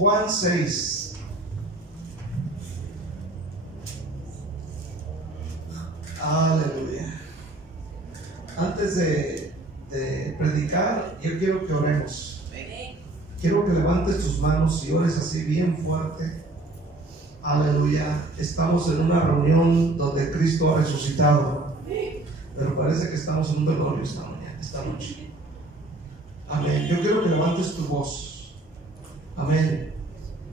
Juan 6. Aleluya. Antes de predicar, yo quiero que oremos. Quiero que levantes tus manos y ores así bien fuerte. Aleluya. Estamos en una reunión donde Cristo ha resucitado, pero parece que estamos en un velorio esta noche. Amén. Yo quiero que levantes tu voz. Amén.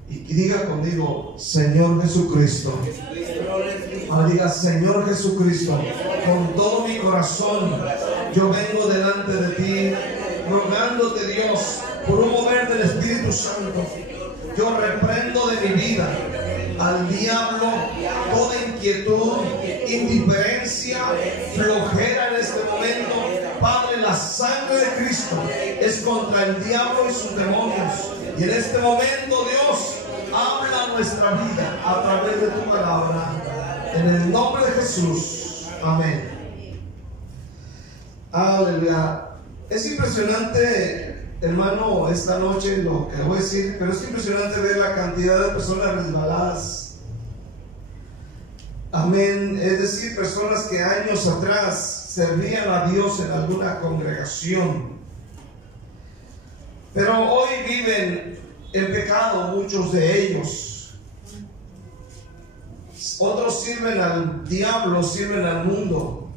Y diga conmigo: Señor Jesucristo. Diga: Señor Jesucristo, con todo mi corazón yo vengo delante de ti, rogándote, Dios, por un mover del Espíritu Santo. Yo reprendo de mi vida al diablo toda inquietud, indiferencia, flojera en este momento. Padre, la sangre de Cristo es contra el diablo y sus demonios. Y en este momento, Dios, habla nuestra vida a través de tu palabra. En el nombre de Jesús. Amén. Aleluya. Es impresionante, hermano, esta noche lo que voy a decir, pero es impresionante ver la cantidad de personas resbaladas. Amén. Es decir, personas que años atrás servían a Dios en alguna congregación, pero hoy viven en pecado, muchos de ellos. Otros sirven al diablo, sirven al mundo.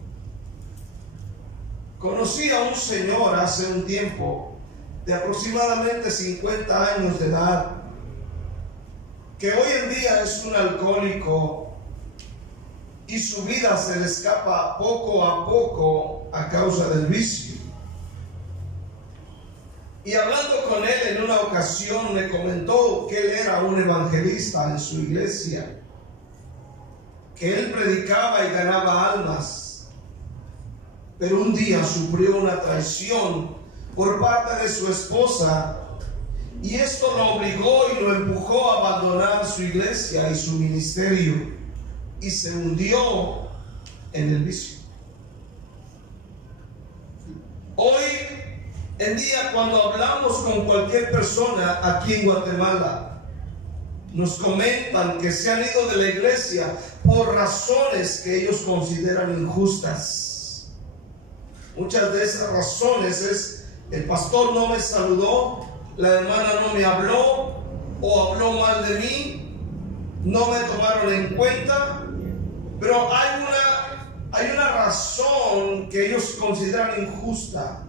Conocí a un señor hace un tiempo, de aproximadamente 50 años de edad, que hoy en día es un alcohólico y su vida se le escapa poco a poco a causa del vicio. Y hablando con él en una ocasión, me comentó que él era un evangelista en su iglesia, que él predicaba y ganaba almas, pero un día sufrió una traición por parte de su esposa, y esto lo obligó y lo empujó a abandonar su iglesia y su ministerio, y se hundió en el vicio. Hoy en día, cuando hablamos con cualquier persona aquí en Guatemala, nos comentan que se han ido de la iglesia por razones que ellos consideran injustas. Muchas de esas razones es: el pastor no me saludó, la hermana no me habló, o habló mal de mí, no me tomaron en cuenta. Pero hay una razón que ellos consideran injusta.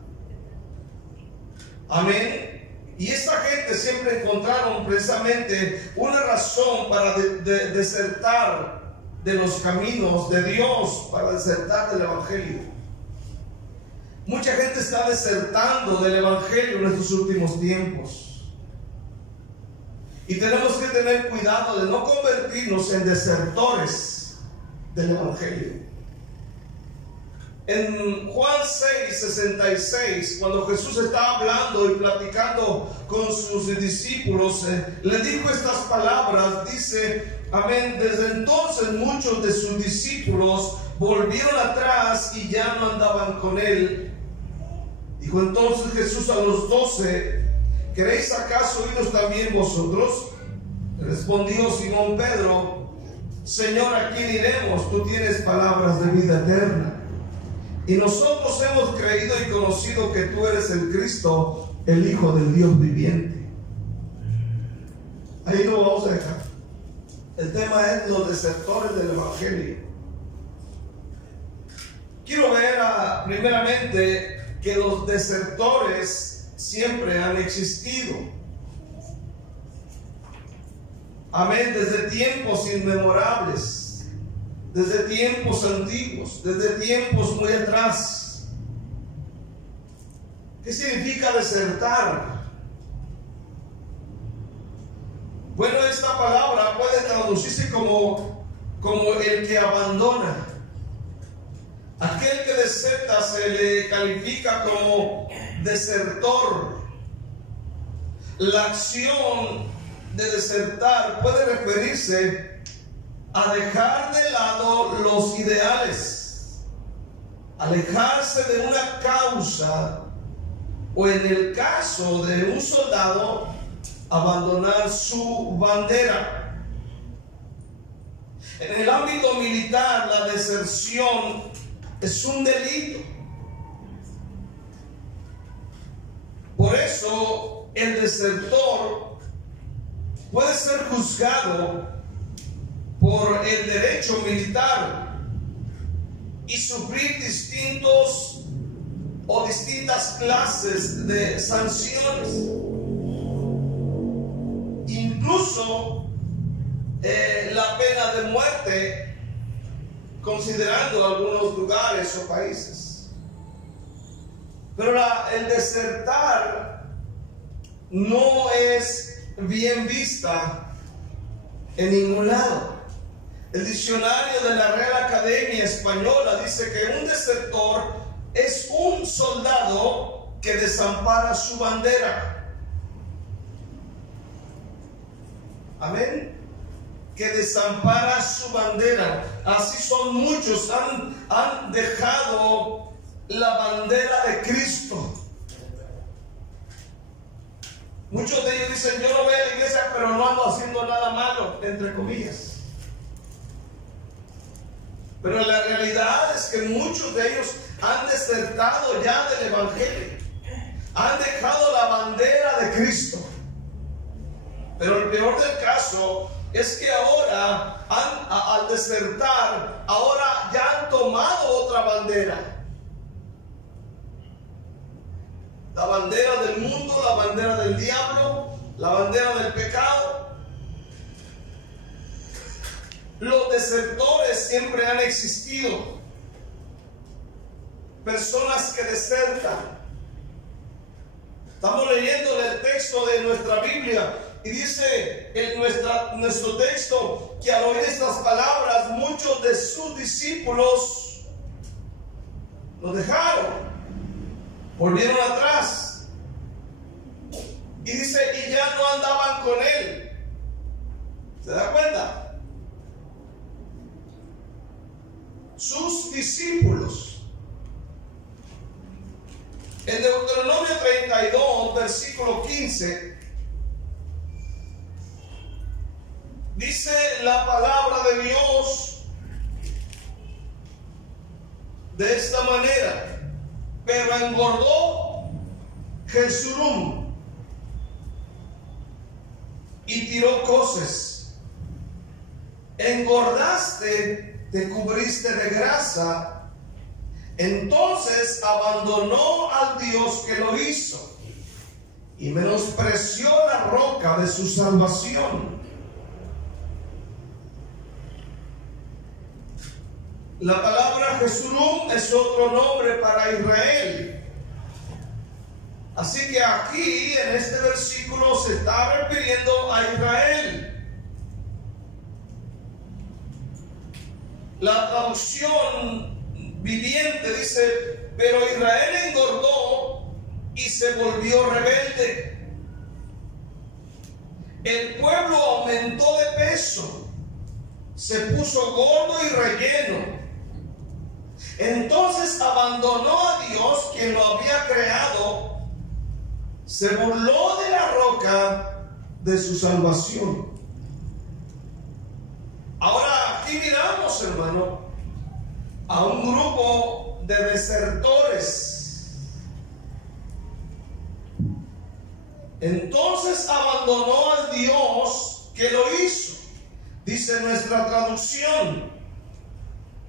Amén. Y esta gente siempre encontraron precisamente una razón para desertar de los caminos de Dios, para desertar del evangelio. Mucha gente está desertando del evangelio en estos últimos tiempos, y tenemos que tener cuidado de no convertirnos en desertores del evangelio. En Juan 6:66, cuando Jesús estaba hablando y platicando con sus discípulos, le dijo estas palabras. Dice, amén: desde entonces muchos de sus discípulos volvieron atrás y ya no andaban con él. Dijo entonces Jesús a los 12: ¿queréis acaso iros también vosotros? Respondió Simón Pedro: Señor, ¿a quién iremos? Tú tienes palabras de vida eterna, y nosotros hemos creído y conocido que tú eres el Cristo, el Hijo del Dios viviente. Ahí lo vamos a dejar. El tema es los desertores del evangelio. Quiero ver primeramente que los desertores siempre han existido. Amén. Desde tiempos inmemorables, desde tiempos antiguos, desde tiempos muy atrás. ¿Qué significa desertar? Bueno, esta palabra puede traducirse como el que abandona. Aquel que deserta se le califica como desertor. La acción de desertar puede referirse a dejar de lado los ideales, alejarse de una causa, o en el caso de un soldado, abandonar su bandera. En el ámbito militar, la deserción es un delito. Por eso, el desertor puede ser juzgado por el derecho militar y sufrir distintas clases de sanciones, incluso la pena de muerte, considerando algunos lugares o países. Pero el desertar no es bien vista en ningún lado. El diccionario de la Real Academia Española dice que un desertor es un soldado que desampara su bandera. Amén. Que desampara su bandera. Así son muchos, han dejado la bandera de Cristo. Muchos de ellos dicen: yo no voy a la iglesia, pero no ando haciendo nada malo, entre comillas. Pero la realidad es que muchos de ellos han desertado ya del Evangelio, han dejado la bandera de Cristo. Pero el peor del caso es que ahora, al desertar, ahora ya han tomado otra bandera. La bandera del mundo, la bandera del diablo, la bandera del pecado. Los desertores siempre han existido. Personas que desertan. Estamos leyendo el texto de nuestra Biblia y dice nuestro texto que al oír estas palabras muchos de sus discípulos lo dejaron, volvieron atrás. Y dice, y ya no andaban con él. ¿Se da cuenta? Sus discípulos. En Deuteronomio 32, versículo 15, dice la palabra de Dios de esta manera: pero engordó Jesurum y tiró coces. Engordaste, te cubriste de grasa. Entonces abandonó al Dios que lo hizo y menospreció la roca de su salvación. La palabra Jesurum es otro nombre para Israel. Así que aquí en este versículo se está refiriendo a Israel. La traducción viviente dice: pero Israel engordó y se volvió rebelde. El pueblo aumentó de peso, se puso gordo y relleno. Entonces abandonó a Dios, quien lo había creado, se burló de la roca de su salvación. Ahora aquí miramos, hermano, a un grupo de desertores. Entonces abandonó al Dios que lo hizo, dice nuestra traducción.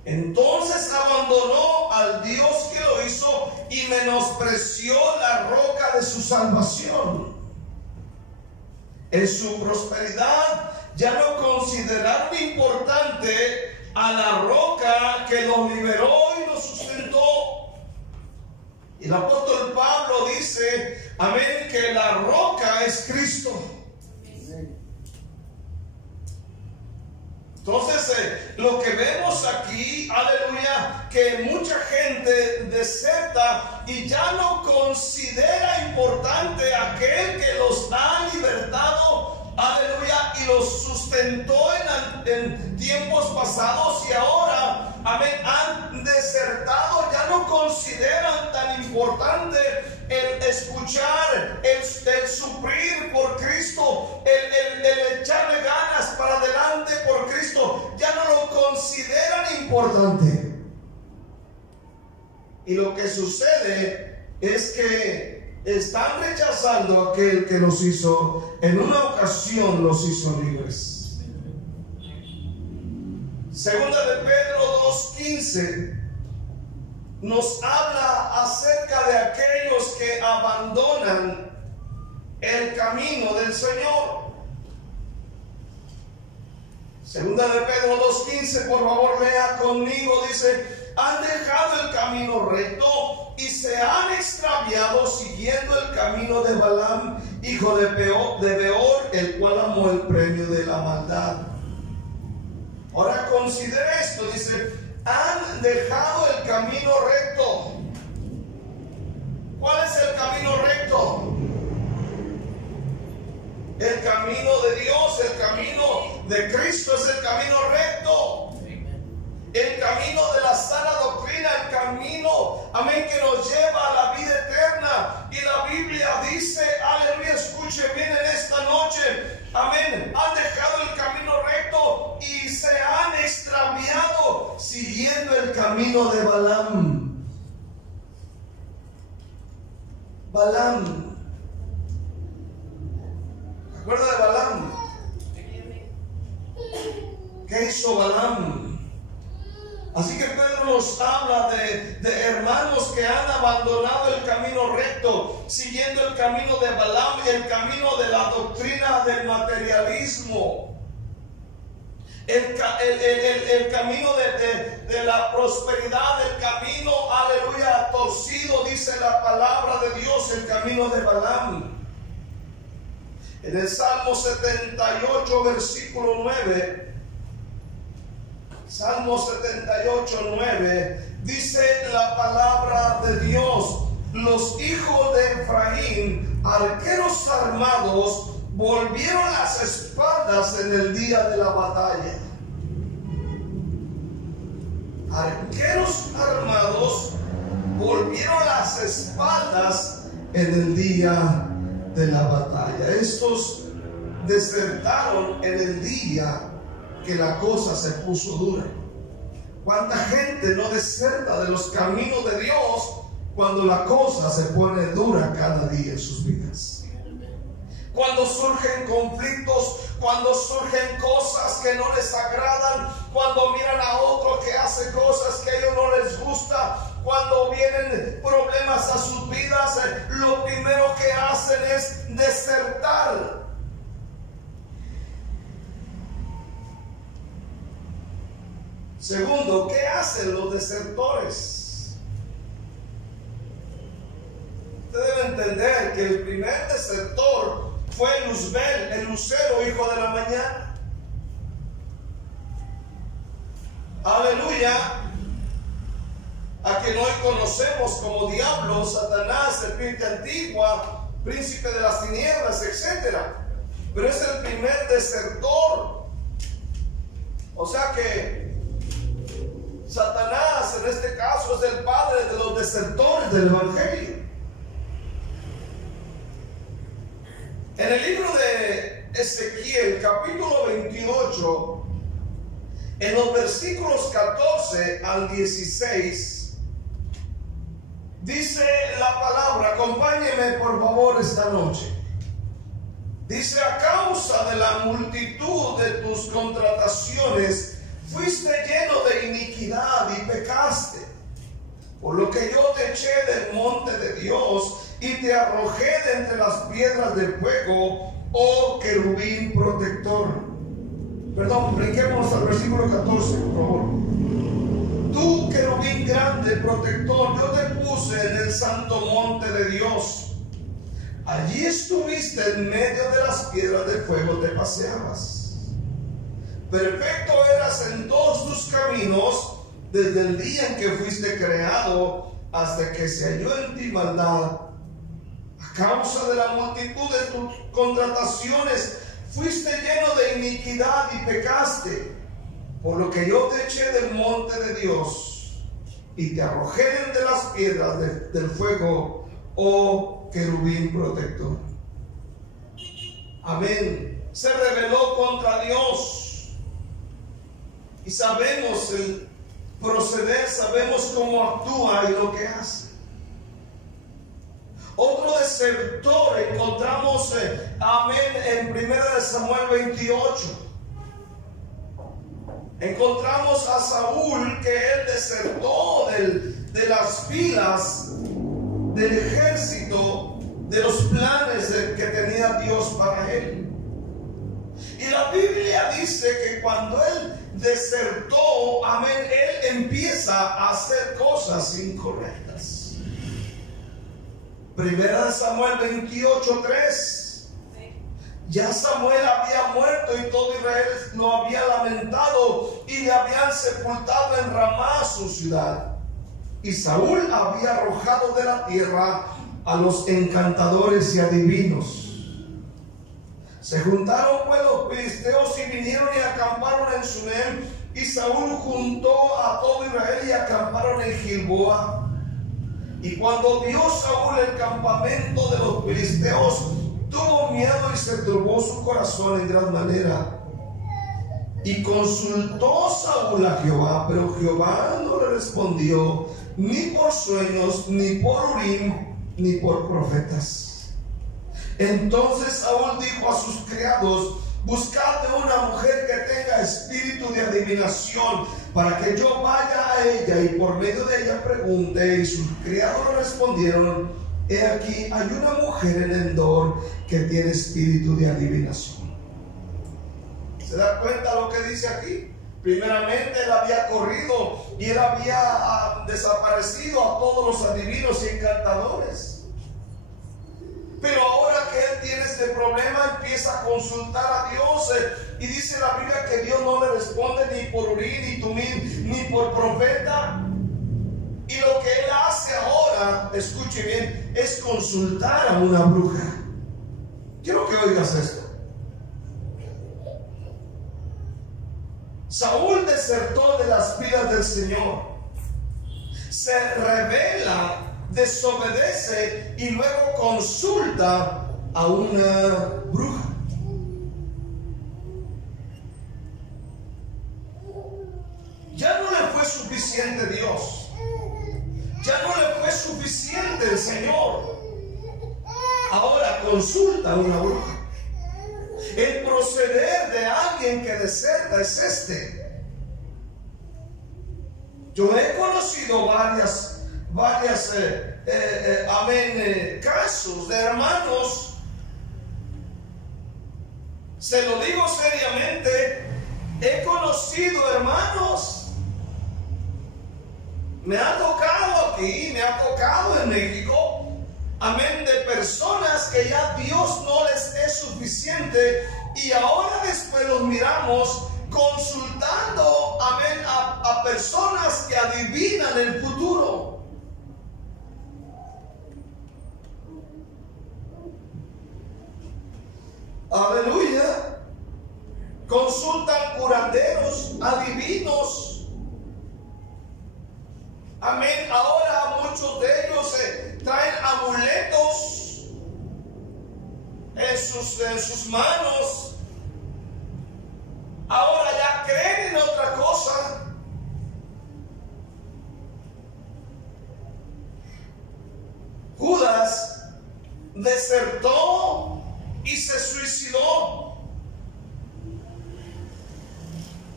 Entonces abandonó al Dios que lo hizo y menospreció la roca de su salvación. En su prosperidad ya no consideraron importante a la roca que los liberó y los sustentó. Y el apóstol Pablo dice, amén, que la roca es Cristo. Entonces, lo que vemos aquí, aleluya, que mucha gente deserta y ya no considera importante aquel que los ha libertado, aleluya, y los sustentó en tiempos pasados, y ahora, amén, han desertado, ya no consideran tan importante el escuchar, el sufrir por Cristo, el echarle ganas para adelante por Cristo, ya no lo consideran importante. Y lo que sucede es que están rechazando a aquel que los hizo, en una ocasión los hizo libres. Segunda de Pedro 2:15 nos habla acerca de aquellos que abandonan el camino del Señor. Segunda de Pedro 2:15, por favor lea conmigo, dice: han dejado el camino recto y se han extraviado siguiendo el camino de Balaam, hijo de Beor, el cual amó el premio de la maldad. Ahora considere esto, dice: han dejado el camino recto. ¿Cuál es el camino recto? El camino de Dios, el camino de Cristo es el camino recto. El camino de la sana doctrina, el camino, amén, que nos lleva a la vida eterna. Y la Biblia dice, aleluya, escuche bien en esta noche, amén, han dejado el camino recto y se han extraviado siguiendo el camino de Balaam. Balaam. ¿Se acuerda de Balaam? ¿Qué hizo Balaam? Así que Pedro nos habla de hermanos que han abandonado el camino recto, siguiendo el camino de Balaam y el camino de la doctrina del materialismo. El camino de la prosperidad, el camino, aleluya, torcido, dice la palabra de Dios, el camino de Balaam. En el Salmo 78, versículo 9, Salmo 78, 9, dice la palabra de Dios: los hijos de Efraín, arqueros armados, volvieron las espaldas en el día de la batalla. Arqueros armados volvieron las espaldas en el día de la batalla. Estos desertaron en el día que la cosa se puso dura. ¿Cuánta gente no deserta de los caminos de Dios cuando la cosa se pone dura cada día en sus vidas? Cuando surgen conflictos, cuando surgen cosas que no les agradan, cuando miran a otro que hace cosas que a ellos no les gusta, cuando vienen problemas a sus vidas, lo primero que hacen es desertar. Segundo, ¿qué hacen los desertores? Usted debe entender que el primer desertor fue Luzbel, el lucero, hijo de la mañana. Aleluya. A quien hoy conocemos como diablo, Satanás, serpiente antigua, príncipe de las tinieblas, etc. Pero es el primer desertor. O sea que Satanás en este caso es el padre de los desertores del Evangelio. En el libro de Ezequiel, capítulo 28, en los versículos 14 al 16, dice la palabra, acompáñeme por favor esta noche. Dice: a causa de la multitud de tus contrataciones, fuiste lleno de iniquidad y pecaste, por lo que yo te eché del monte de Dios y te arrojé de entre las piedras de fuego, oh querubín protector. Perdón, brinquemos al versículo 14, por favor. Tú, querubín grande, protector, yo te puse en el santo monte de Dios. Allí estuviste en medio de las piedras de fuego, te paseabas. Perfecto eras en todos tus caminos, desde el día en que fuiste creado hasta que se halló en ti maldad. A causa de la multitud de tus contrataciones, fuiste lleno de iniquidad y pecaste, por lo que yo te eché del monte de Dios y te arrojé de las piedras del fuego, oh querubín protector. Amén. Se rebeló contra Dios. Y sabemos el proceder, sabemos cómo actúa y lo que hace. Otro desertor encontramos, amén, en 1 Samuel 28. Encontramos a Saúl, que él desertó de las filas del ejército, de los planes que tenía Dios para él. Y la Biblia dice que cuando él desertó, amén, él empieza a hacer cosas incorrectas. 1 Samuel 28:3. Ya Samuel había muerto y todo Israel lo había lamentado y le habían sepultado en Ramá, su ciudad. Y Saúl había arrojado de la tierra a los encantadores y adivinos. Se juntaron pues los filisteos y vinieron y acamparon en Sunem. Y Saúl juntó a todo Israel y acamparon en Gilboa. Y cuando vio Saúl el campamento de los filisteos, tuvo miedo y se turbó su corazón en gran manera. Y consultó Saúl a Jehová, pero Jehová no le respondió, ni por sueños, ni por Urim, ni por profetas. Entonces Saúl dijo a sus criados: buscadme una mujer que tenga espíritu de adivinación, para que yo vaya a ella y por medio de ella pregunte. Y sus criados respondieron: he aquí, hay una mujer en Endor que tiene espíritu de adivinación. ¿Se da cuenta lo que dice aquí? Primeramente él había corrido y él había desaparecido a todos los adivinos y encantadores. Pero ahora que él tiene este problema, empieza a consultar a Dios, y dice la Biblia que Dios no le responde ni por Urim, ni Tumim, ni por profeta. Y lo que él hace ahora, escuche bien, es consultar a una bruja. Quiero que oigas esto. Saúl desertó de las filas del Señor, se rebela, desobedece y luego consulta a una bruja. Ya no le fue suficiente Dios, ya no le fue suficiente el Señor. Ahora consulta a una bruja. El proceder de alguien que deserta es este. Yo he conocido varias casos de hermanos. Se lo digo seriamente, he conocido hermanos. Me ha tocado aquí, me ha tocado en México, amén, de personas que ya Dios no les es suficiente, y ahora después los miramos consultando, amén, a personas que adivinan el futuro. Aleluya. Consultan curanderos, adivinos. Amén. Ahora muchos de ellos traen amuletos en sus manos. Ahora ya creen en otra cosa. Judas desertó y se suicidó.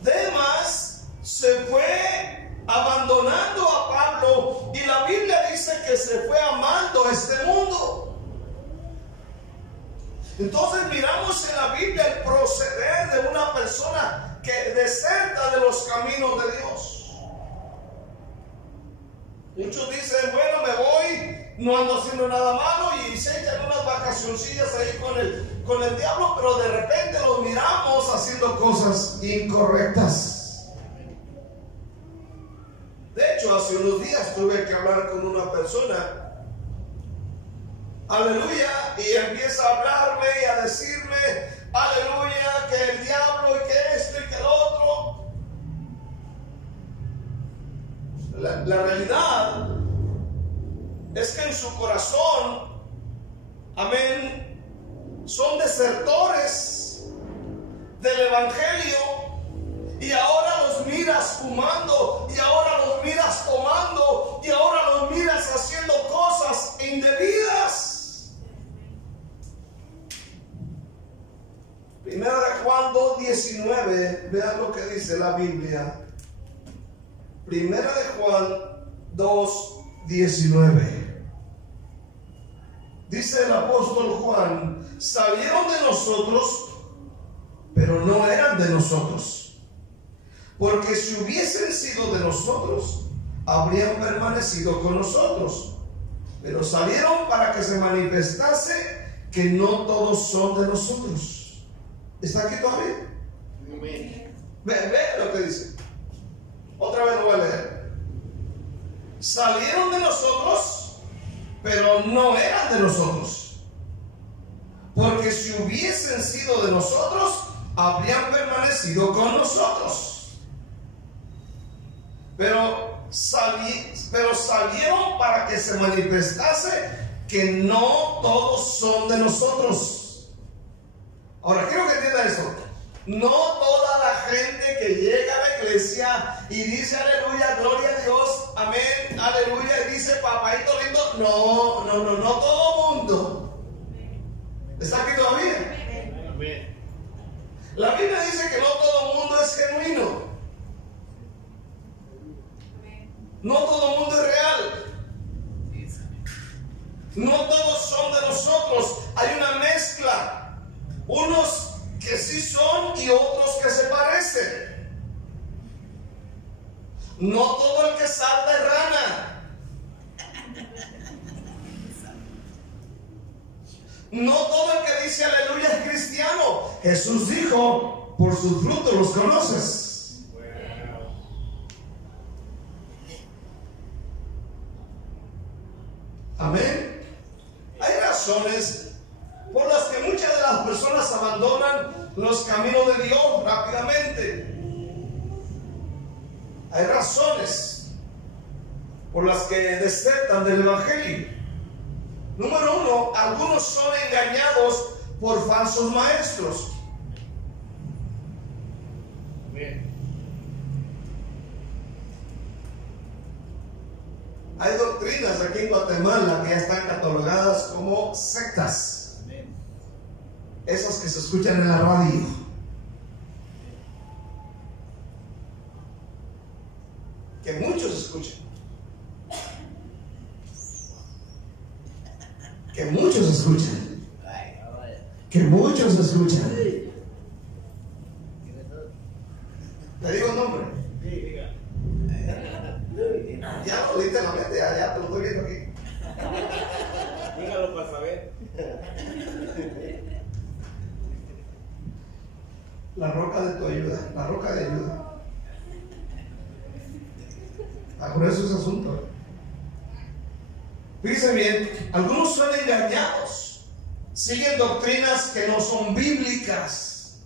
Demas se fue abandonando a Pablo, y la Biblia dice que se fue amando este mundo. Entonces miramos en la Biblia el proceder de una persona que deserta de los caminos de Dios. Muchos dicen: bueno, me voy, no ando haciendo nada malo, y se echan unas vacacioncillas ahí con el diablo, pero de repente los miramos haciendo cosas incorrectas. De hecho, hace unos días tuve que hablar con una persona, aleluya, y empieza a hablarme y a decirme, aleluya, que el diablo y que esto y que el otro. La realidad es que en su corazón amén, son desertores del evangelio, y ahora los miras fumando, y ahora los miras tomando, y ahora los miras haciendo cosas indebidas. Primera de Juan 2:19, vean lo que dice la Biblia. Primera de Juan 2:19. Dice el apóstol Juan: salieron de nosotros, pero no eran de nosotros, porque si hubiesen sido de nosotros, habrían permanecido con nosotros. Pero salieron para que se manifestase que no todos son de nosotros. ¿Está aquí todavía? Ve lo que dice. Otra vez lo voy a leer. Salieron de nosotros, pero no eran de nosotros, porque si hubiesen sido de nosotros, habrían permanecido con nosotros. Pero salieron para que se manifestase que no todos son de nosotros. Ahora quiero que entienda esto. No toda la gente que llega a la iglesia y dice aleluya, gloria a Dios, amén, aleluya, y dice papaito lindo, no todo mundo. ¿Está aquí todavía? Amén. La Biblia dice que no todo mundo es genuino. No todo mundo es real. No todos son de nosotros. Hay una mezcla. Unos que sí son y otros que se parecen. No todo el que salta es rana. No todo el que dice aleluya es cristiano. Jesús dijo: por sus frutos los conoces. Amén. Hay razones por las que muchas de las personas abandonan los caminos de Dios rápidamente. Hay razones por las que desertan del evangelio. Número uno, algunos son engañados por falsos maestros. Bien. Hay doctrinas aquí en Guatemala que ya están catalogadas como sectas. Bien. Esas que se escuchan en la radio. Que muchos escuchan. Que muchos escuchan. Que muchos escuchan. ¿Le digo el nombre? Sí, diga. Ya lo diste en la mente, ya te lo estoy viendo aquí. Dígalo para saber. La roca de tu ayuda, la roca de ayuda. Por eso es asunto. Fíjense bien, algunos son engañados, siguen doctrinas que no son bíblicas,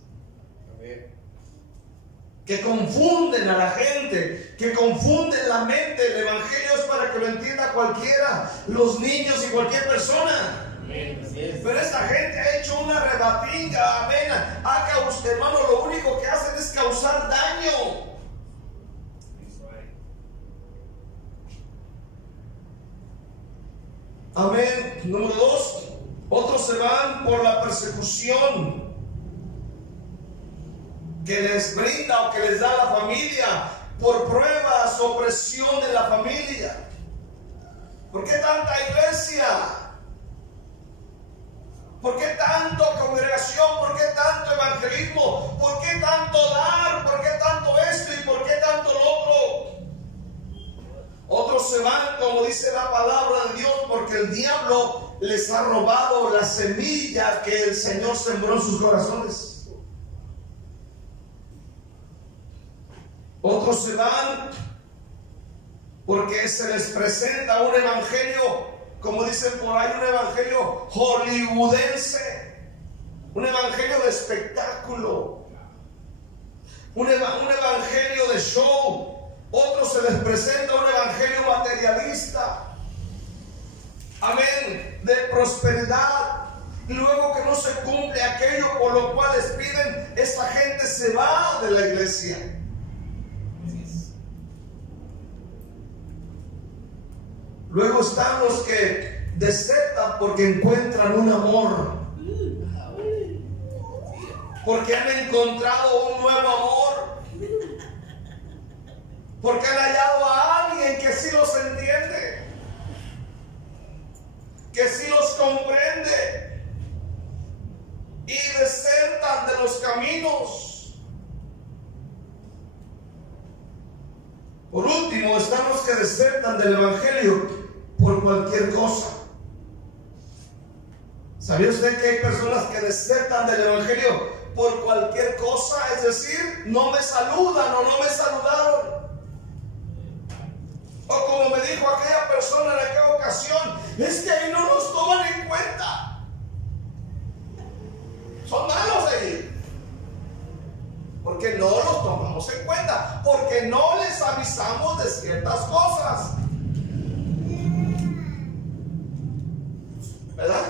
que confunden a la gente, que confunden la mente. El evangelio es para que lo entienda cualquiera, los niños y cualquier persona. Pero esta gente ha hecho una rebatinga, amén. Hermano, lo único que hacen es causar daño. Amén. Número dos, otros se van por la persecución que les brinda o que les da la familia, por pruebas o presión de la familia. ¿Por qué tanta iglesia? ¿Por qué tanto congregación? ¿Por qué tanto evangelismo? ¿Por qué tanto dar? ¿Por qué tanto esto y por qué tanto lo otro? Otros se van, como dice la palabra de Dios, porque el diablo les ha robado la semilla que el Señor sembró en sus corazones. Otros se van porque se les presenta un evangelio, como dicen por ahí, un evangelio hollywoodense, un evangelio de espectáculo, un evangelio de show. Otros se les presenta un evangelio materialista, amén, de prosperidad, luego que no se cumple aquello por lo cual les piden, esta gente se va de la iglesia. Luego están los que desertan porque encuentran un amor, porque han encontrado un nuevo amor, porque han hallado a alguien que sí los entiende, que sí los comprende, y desertan de los caminos. Por último, están los que desertan del evangelio por cualquier cosa. ¿Sabía usted que hay personas que desertan del evangelio por cualquier cosa? Es decir, no me saludan o no me saludaron. O como me dijo aquella persona en aquella ocasión, es que ahí no nos toman en cuenta. Son malos ahí. Porque no los tomamos en cuenta, porque no les avisamos de ciertas cosas, ¿verdad?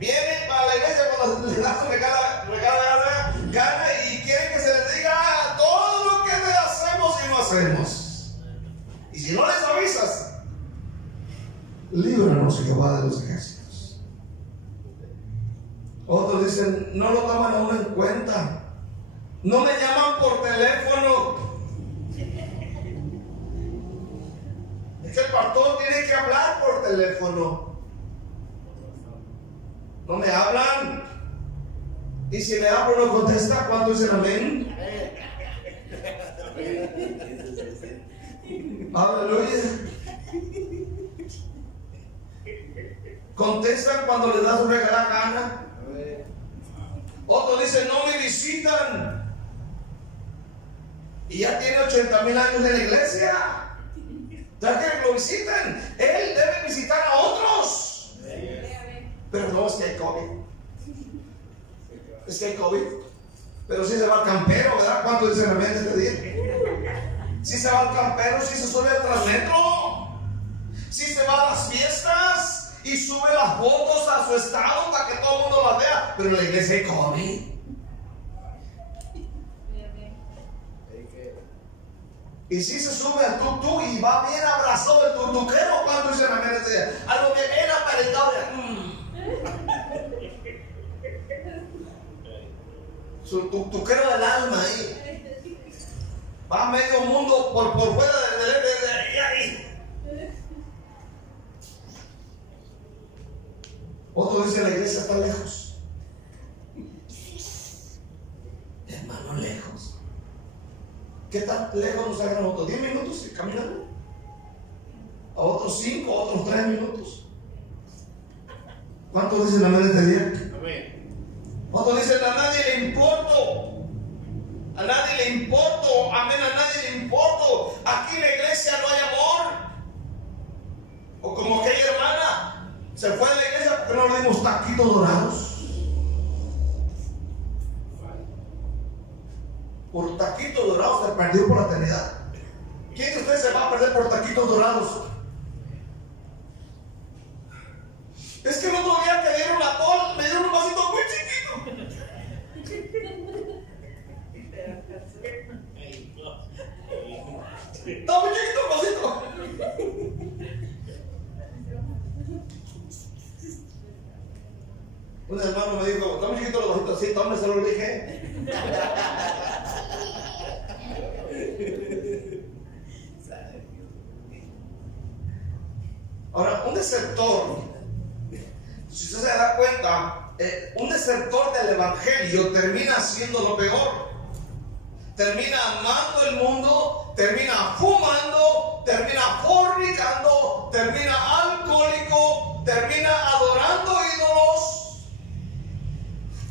Vienen a la iglesia cuando les da su gana y quieren que se les diga todo lo que hacemos y no hacemos. Y si no les avisas, líbranos, Jehová de los ejércitos. Otros dicen, no lo toman a uno en cuenta. No me llaman por teléfono. Es que el pastor tiene que hablar por teléfono. No me hablan. Y si me hablo no contesta. ¿Cuándo dicen amén? Aleluya. Contestan cuando les da su regalada gana. Otros dicen, no me visitan. Y ya tiene 80,000 años en la iglesia. Ya que lo visiten, él debe visitar a otros. Pero no, es que hay COVID. Es que hay COVID. Pero si se va al campero, ¿verdad? ¿Cuánto dicen amén este día? Si se va al campero, si se sube al Transmetro, si se va a las fiestas y sube las fotos a su estado para que todo el mundo las vea. Pero en la iglesia hay COVID. Y si se sube al tuk-tuk y va bien abrazado el tuk-tukero, ¿cuánto dicen amén este día? A lo que viene aparentado su tuk-tukero del alma ahí. Va medio mundo por fuera de ahí. Otro dice la iglesia está lejos. Hermano, lejos. ¿Qué tan lejos nos sacan a otros? 10 minutos caminando. A otros 5, a otros 3 minutos. ¿Cuántos dicen amén este día? Amén. ¿Cuántos dicen a nadie le importo? A nadie le importo. Amén, a nadie le importo. Aquí en la iglesia no hay amor. O como aquella hermana se fue de la iglesia porque no le dimos taquitos dorados. Por taquitos dorados se perdió por la eternidad. ¿Quién de ustedes se va a perder por taquitos dorados? Es que el otro día que dieron atol, me dieron un vasito muy chiquito. Está muy chiquito el vasito. Un hermano me dijo, está muy chiquito el vasito. Sí, tome, se lo dije. Ahora, un desertor, si usted se da cuenta, un desertor del evangelio termina haciendo lo peor. Termina amando el mundo, termina fumando, termina fornicando, termina alcohólico, termina adorando ídolos,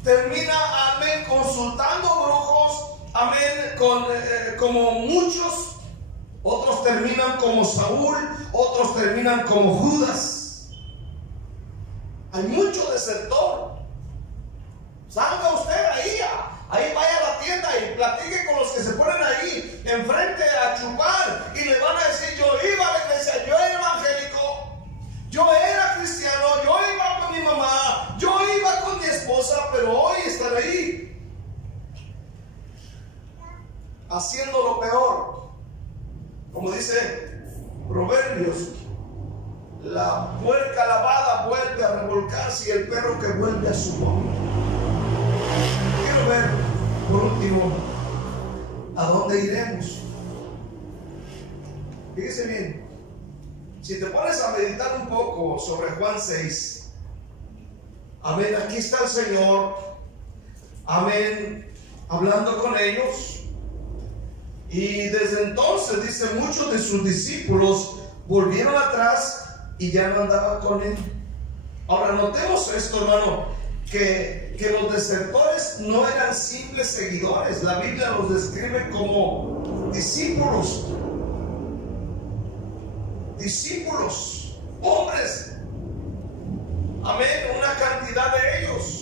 termina, amén, consultando brujos, amén, como muchos. Otros terminan como Saúl, otros terminan como Judas. Hay mucho desertor. Salga usted ahí vaya a la tienda y platique con los que se ponen ahí enfrente a chupar y le van a decir, yo iba a la iglesia, yo era evangélico, yo era cristiano, yo iba con mi mamá, yo como dice Proverbios, la puerca lavada vuelve a revolcarse y el perro que vuelve a su boca. Quiero ver, por último, a dónde iremos. Fíjese bien, si te pones a meditar un poco sobre Juan 6, amén, aquí está el Señor, amén, hablando con ellos. Y desde entonces, dice, muchos de sus discípulos volvieron atrás y ya no andaban con él. Ahora notemos esto, hermano, que los desertores no eran simples seguidores. La Biblia los describe como discípulos. Discípulos, hombres, amén, una cantidad de ellos.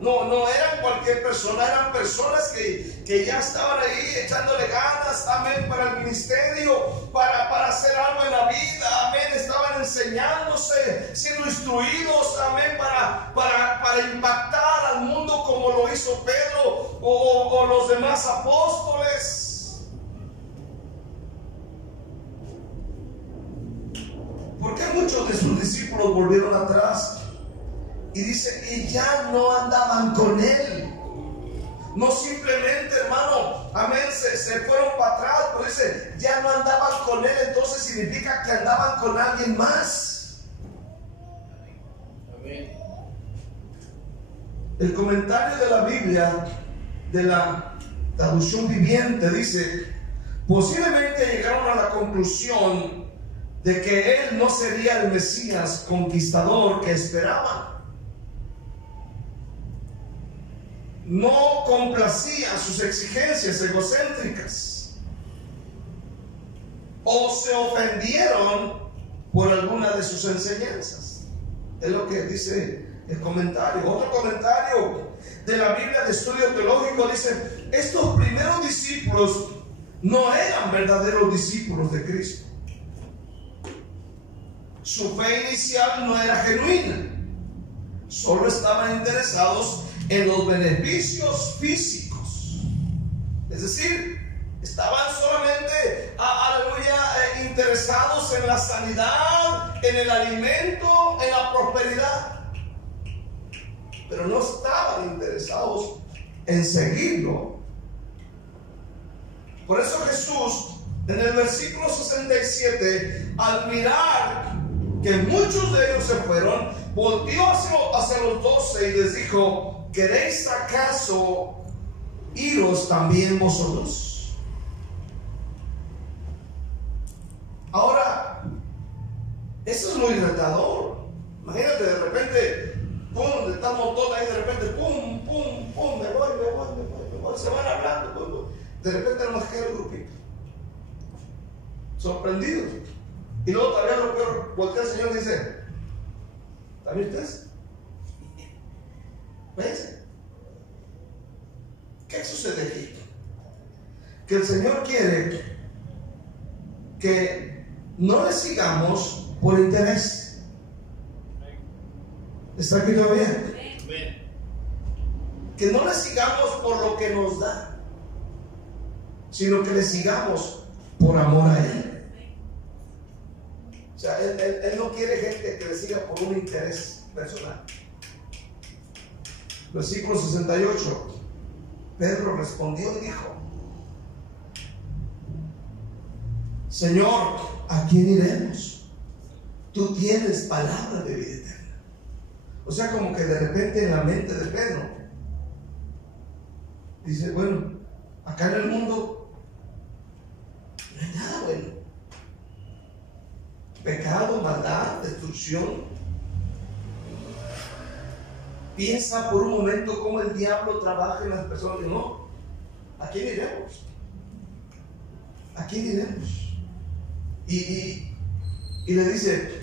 No eran cualquier persona, eran personas que ya estaban ahí echándole ganas, amén, para el ministerio, para hacer algo en la vida, amén, estaban enseñándose, siendo instruidos, amén, para impactar al mundo como lo hizo Pedro o los demás apóstoles. ¿Por qué muchos de sus discípulos volvieron atrás? Y dice, y ya no andaban con él. No simplemente, hermano, amén, se fueron para atrás, pero dice, ya no andaban con él. Entonces significa que andaban con alguien más. Amén. El comentario de la Biblia, de la traducción viviente, dice, posiblemente llegaron a la conclusión de que él no sería el Mesías conquistador que esperaban. No complacía sus exigencias egocéntricas, o se ofendieron por alguna de sus enseñanzas. Es lo que dice el comentario. Otro comentario de la Biblia de estudio teológico dice, estos primeros discípulos no eran verdaderos discípulos de Cristo. Su fe inicial no era genuina, solo estaban interesados en los beneficios físicos. Es decir, estaban solamente, aleluya, interesados en la sanidad, en el alimento, en la prosperidad, pero no estaban interesados en seguirlo. Por eso Jesús, en el versículo 67, al mirar que muchos de ellos se fueron, volvió hacia los 12 y les dijo, ¿queréis acaso iros también vosotros? Ahora, eso es muy retador. Imagínate, de repente, pum, estamos todos ahí, de repente, pum, pum, pum, me voy, se van hablando, pum. De repente nos queda el grupito, sorprendidos. Y luego todavía lo peor, voltea el Señor y dice, ¿también ustedes? ¿Ves? ¿Qué sucede aquí? Que el Señor quiere que no le sigamos por interés. ¿Está aquí todavía? Que no le sigamos por lo que nos da, sino que le sigamos por amor a Él. O sea, él no quiere gente que le siga por un interés personal. Versículo 68. Pedro respondió y dijo, Señor, ¿a quién iremos? Tú tienes palabra de vida eterna. O sea, como que de repente en la mente de Pedro dice, bueno, acá en el mundo no hay nada bueno. Pecado, maldad, destrucción. Piensa por un momento cómo el diablo trabaja en las personas. Y no, ¿a quién iremos? ¿A quién iremos? Y le dice,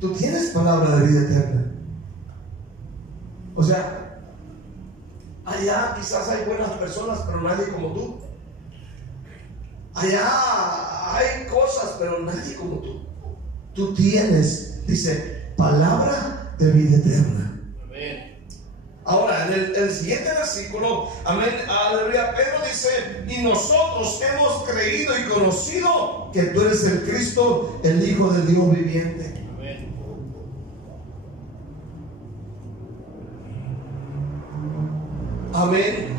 tú tienes palabra de vida eterna. O sea, allá quizás hay buenas personas, pero nadie como tú. Allá hay cosas, pero nadie como tú. Tú tienes, dice, palabra de vida eterna. Amén. Ahora, en el siguiente versículo, amén, aleluya, Pedro dice: y nosotros hemos creído y conocido que tú eres el Cristo, el Hijo del Dios viviente. Amén. Amén.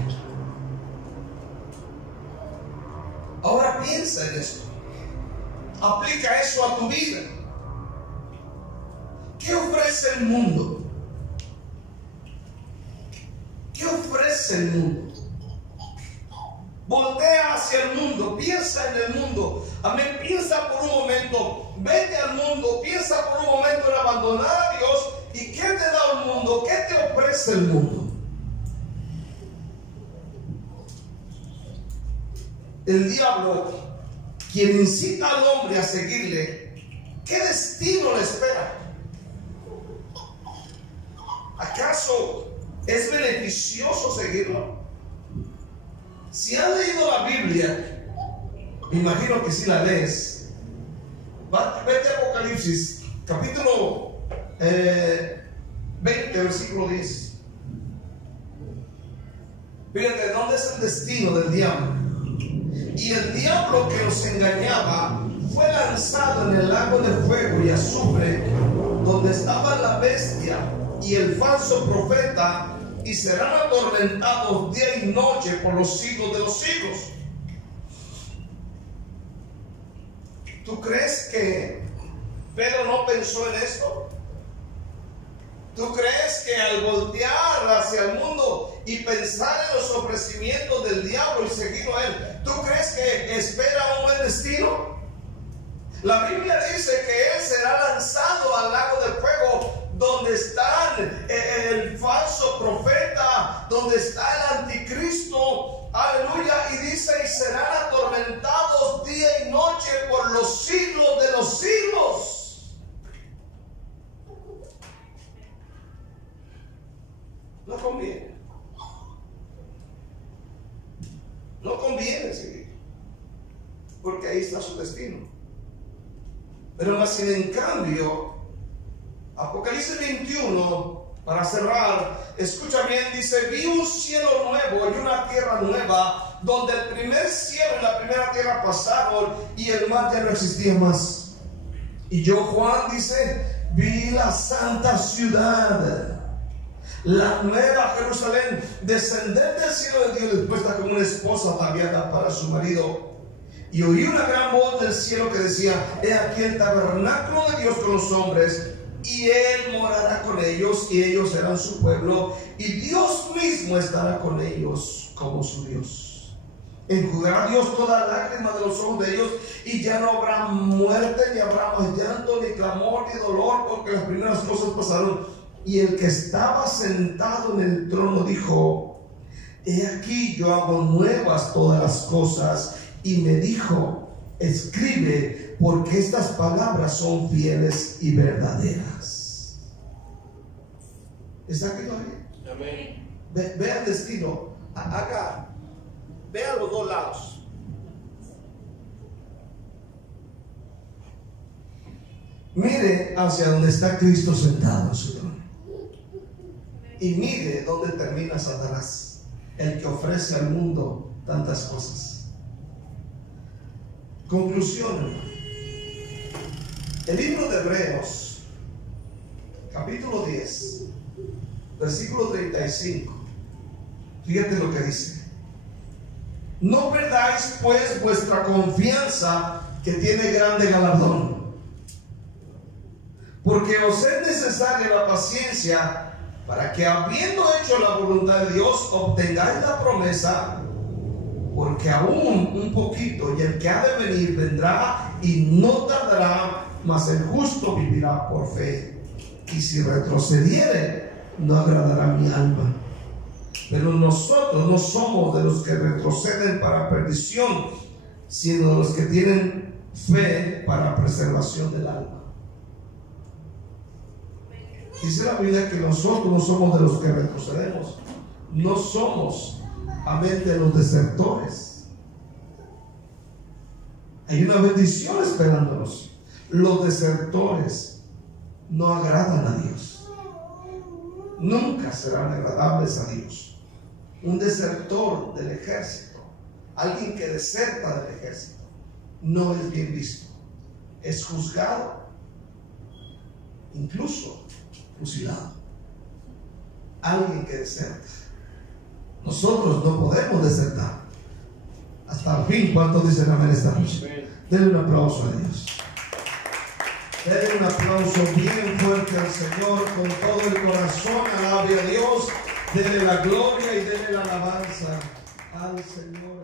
Ahora piensa en esto. Aplica eso a tu vida. ¿Qué ofrece el mundo? ¿Qué ofrece el mundo? Voltea hacia el mundo, piensa en el mundo. Amén, piensa por un momento, vete al mundo, piensa por un momento en abandonar a Dios. ¿Y qué te da el mundo? ¿Qué te ofrece el mundo? El diablo, quien incita al hombre a seguirle, ¿qué destino le espera? ¿Acaso es beneficioso seguirlo? Si has leído la Biblia, me imagino que si la lees, vete a Apocalipsis, capítulo 20, versículo 10. Fíjate, ¿dónde es el destino del diablo? Y el diablo que los engañaba fue lanzado en el lago de fuego y azufre, donde estaba la bestia y el falso profeta, y serán atormentados día y noche por los siglos de los siglos. ¿Tú crees que Pedro no pensó en esto? ¿Tú crees que al voltear hacia el mundo y pensar en los ofrecimientos del diablo y seguirlo a él, tú crees que espera un buen destino? La Biblia dice que él será lanzado al lago de fuego, donde está el falso profeta, donde está el anticristo, aleluya, y dice: y serán atormentados día y noche por los siglos de los siglos. No conviene. No conviene seguir, porque ahí está su destino. Pero más sin en cambio, Apocalipsis 21, para cerrar, escucha bien, dice: vi un cielo nuevo y una tierra nueva, donde el primer cielo y la primera tierra pasaron y el mar ya no existía más. Y yo, Juan, dice, vi la santa ciudad, la nueva Jerusalén, descender del cielo de Dios, dispuesta como una esposa ataviada para su marido. Y oí una gran voz del cielo que decía: he aquí el tabernáculo de Dios con los hombres, y Él morará con ellos, y ellos serán su pueblo, y Dios mismo estará con ellos como su Dios. Enjugará Dios toda lágrima de los ojos de ellos, y ya no habrá muerte, ni habrá más llanto, ni clamor, ni dolor, porque las primeras cosas pasaron. Y el que estaba sentado en el trono dijo: he aquí yo hago nuevas todas las cosas. Y me dijo: escribe, porque estas palabras son fieles y verdaderas. ¿Está aquí todavía? Amén. Ve el destino. Acá. Ve a los dos lados. Mire hacia donde está Cristo sentado en su trono. Y mire dónde termina Satanás, el que ofrece al mundo tantas cosas. Conclusión. El libro de Hebreos, capítulo 10, versículo 35. Fíjate lo que dice: no perdáis pues vuestra confianza, que tiene grande galardón, porque os es necesaria la paciencia, para que, habiendo hecho la voluntad de Dios, obtengáis la promesa. Porque aún un poquito, y el que ha de venir vendrá y no tardará, mas el justo vivirá por fe. Y si retrocediere, no agradará mi alma. Pero nosotros no somos de los que retroceden para perdición, sino de los que tienen fe para preservación del alma. Dice la Biblia que nosotros no somos de los que retrocedemos, no somos, amén, de los desertores. Hay una bendición esperándonos. Los desertores no agradan a Dios. nunca serán agradables a Dios. Un desertor del ejército, alguien que deserta del ejército, no es bien visto. Es juzgado, incluso fusilado. Alguien que deserta. Nosotros no podemos desertar. Hasta el fin. ¿Cuántos dicen amén esta noche? Denle un aplauso a Dios. Denle un aplauso bien fuerte al Señor con todo el corazón. Alabe a Dios. Denle la gloria y denle la alabanza al Señor.